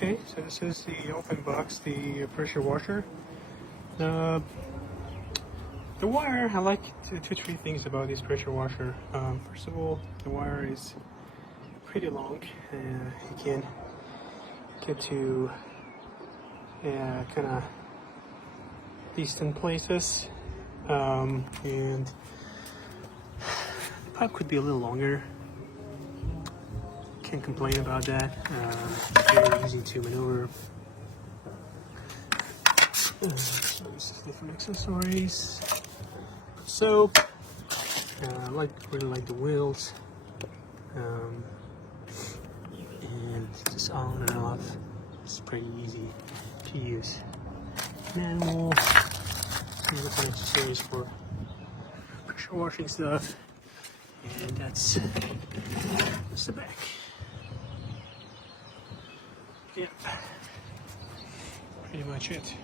Okay, so this is the open box, the pressure washer. The wire, I like three things about this pressure washer. First of all, the wire is pretty long. You can get to kind of distant places, and the pipe could be a little longer. Can't complain about that. Very easy to maneuver. Different accessories. Soap. Really like the wheels. And just on and off. It's pretty easy to use. Manual. Some different accessories for pressure washing stuff. And that's the back. Yeah, pretty much it.